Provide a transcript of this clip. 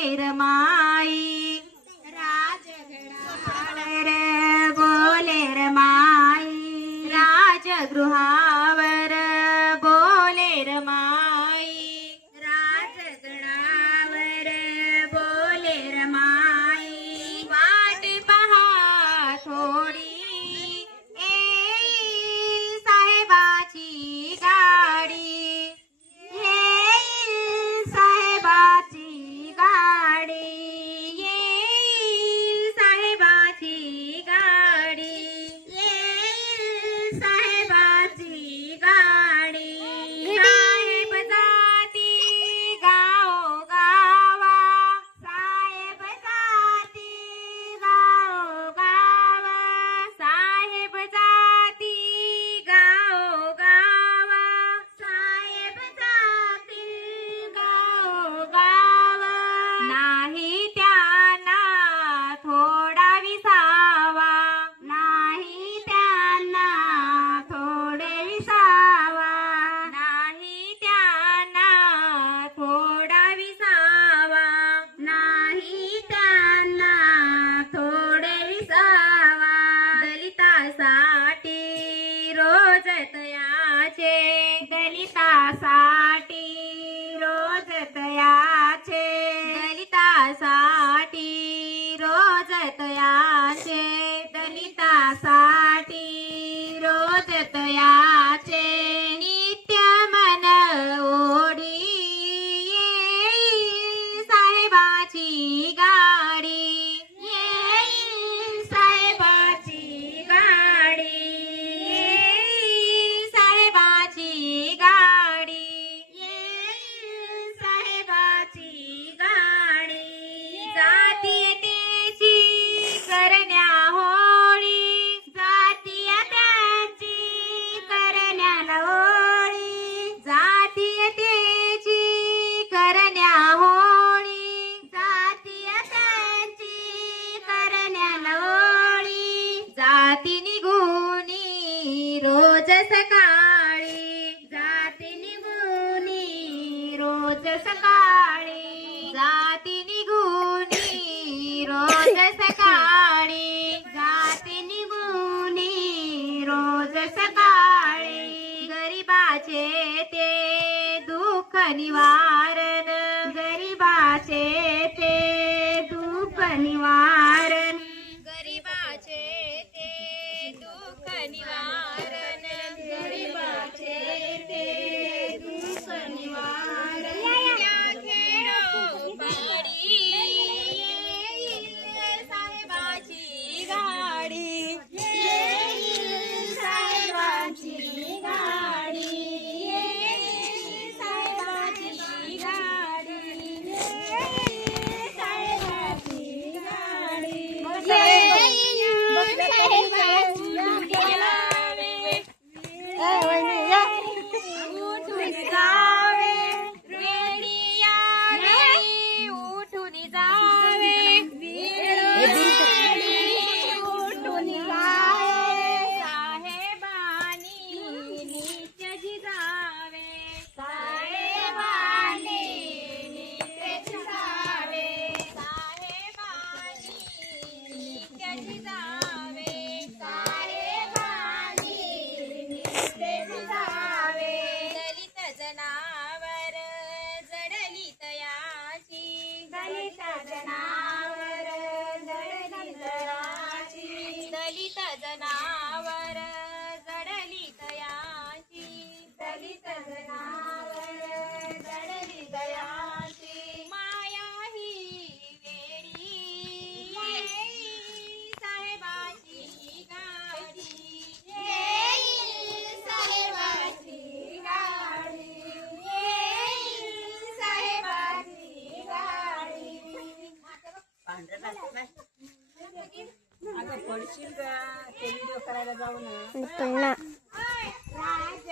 बोले रमाई राजगृहावर बोले रमाई राजगृहावर बोले रमाई राजगडावर बोले रमाई वाट पहा थोडी येईल साहेबाची गाडी येईल साहेबाची गाडी येईल साहेबाची गाडी येईल साहेबाची गाडी साहेब जाती गावोगावा साहेब जाती गावोगावा साहेब जाती गावोगावा साहेब जाती गावोगावा नाही त्यांना थोडा विसावा नाही त्यांना थोडे विसावा नाही त्यांना थोडा विसावा नाही त्यांना थोडे विसावा दलितासाठी रोज तयाचे दलितासाठी रोज तयाचे दलितासाठी रोज तयाचे दलितासाठी रोज तयाचे नित्य मन ओढी येईल साहेबाची गाडी येईल साहेबाची गाडी येईल साहेबाची गाडी येईल साहेबाची गाडी जातीयतेची करण्या होळी जातीयतेची करण्याला होळी जातीयतेची करण्या होळी जातीयतेची करण्याला होळी जाती निघूनी रोज सकाळी जाती निघूनी रोज सकाळी जाती निघूनी रोज सकाळी जाती निघूनी रोज सकाळी गरिबाचे ते दुःख निवारण गरिबाचे ते दुःख निवारण गरिबाचे ते दुःख निवारण गरिबाचे ते दुःख निवारण या खेडोपाडी येईल साहेबाची गाडी येईल साहेबाची गाडी येईल साहेबाची गाडी येईल साहेबाची गाडी उठून जावे रेडियाने उठून जावे उठून जावे साहेबानी नित्य जिजावे साहेबानी नित्य जिजावे साहेबानी नित्य जिजावे साहेबानी नित्य जिजावे दलित जनावर जडली तयाची दलित जनावर जडली तयाची दलित जनावर जडली तयाची दलित जनावर जडली तयाची माया ही वेडी येईल साहेबाची गाडी येईल साहेबाची गाडी येईल साहेबाची गाडी अगं पडशील का ते व्हिडिओ करायला जाऊ ना.